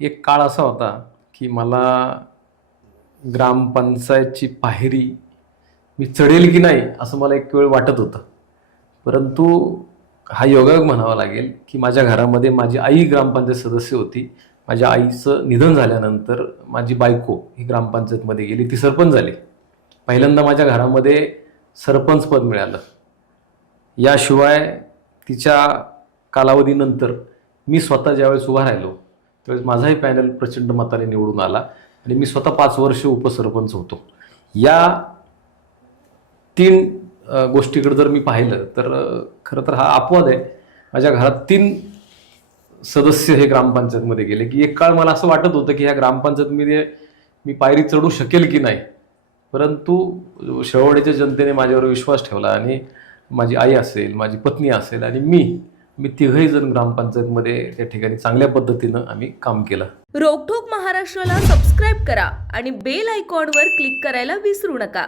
एक काळ असा होता की मला ग्रामपंचायतची पायरी मी चढेल की नाही असं मला एक वेळ वाटत होतं. परंतु हा योगायोग म्हणावा लागेल की माझ्या घरामध्ये माझी आई ग्रामपंचायत सदस्य होती. माझ्या आईचं निधन झाल्यानंतर माझी बायको ही ग्रामपंचायतमध्ये गेली, ती सरपंच झाली. पहिल्यांदा माझ्या घरामध्ये सरपंच पद मिळालं. याशिवाय तिच्या कालावधीनंतर मी स्वतः ज्यावेळेस उभा राहिलो त्यावेळेस माझाही पॅनल प्रचंड मताने निवडून आला आणि मी स्वतः 5 वर्ष उपसरपंच होतो. या 3 गोष्टीकडे जर मी पाहिलं तर खरं तर हा अपवाद आहे. माझ्या घरात 3 सदस्य हे ग्रामपंचायतमध्ये गेले की एक काळ मला असं वाटत होतं की ह्या ग्रामपंचायतमध्ये मी पायरी चढू शकेल की नाही. परंतु शेवटच्या जनतेने माझ्यावर विश्वास ठेवला आणि माझी आई असेल, माझी पत्नी असेल आणि मी तिघही जण ग्रामपंचायतमध्ये त्या ठिकाणी चांगल्या पद्धतीनं आम्ही काम केलं. रोकठोक महाराष्ट्राला सबस्क्राईब करा आणि बेल आयकॉनवर क्लिक करायला विसरू नका.